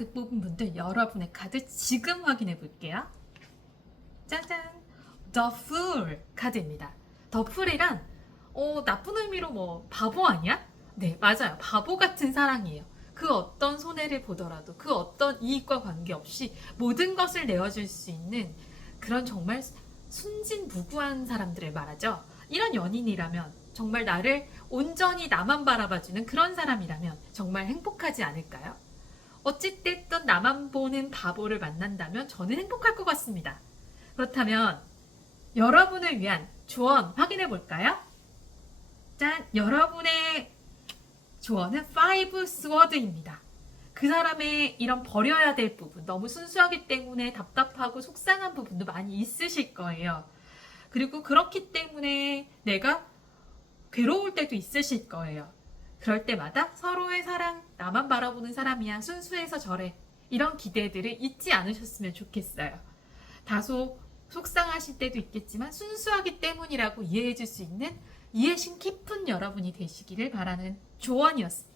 여러분들 여러분의 카드 지금 확인해 볼게요. 짜잔, The Fool 카드입니다. The Fool이란 어, 나쁜 의미로 뭐 바보 아니야? 네, 맞아요. 바보 같은 사랑이에요. 그 어떤 손해를 보더라도 그 어떤 이익과 관계없이 모든 것을 내어줄 수 있는 그런 정말 순진무구한 사람들을 말하죠. 이런 연인이라면 정말 나를 온전히 나만 바라봐주는 그런 사람이라면 정말 행복하지 않을까요? 어찌됐든 나만 보는 바보를 만난다면 저는 행복할 것 같습니다. 그렇다면 여러분을 위한 조언 확인해 볼까요? 짠! 여러분의 조언은 5 스워드입니다. 그 사람의 이런 버려야 될 부분, 너무 순수하기 때문에 답답하고 속상한 부분도 많이 있으실 거예요. 그리고 그렇기 때문에 내가 괴로울 때도 있으실 거예요. 그럴 때마다 서로의 사랑, 나만 바라보는 사람이야, 순수해서 저래. 이런 기대들을 잊지 않으셨으면 좋겠어요. 다소 속상하실 때도 있겠지만 순수하기 때문이라고 이해해 줄 수 있는 이해심 깊은 여러분이 되시기를 바라는 조언이었습니다.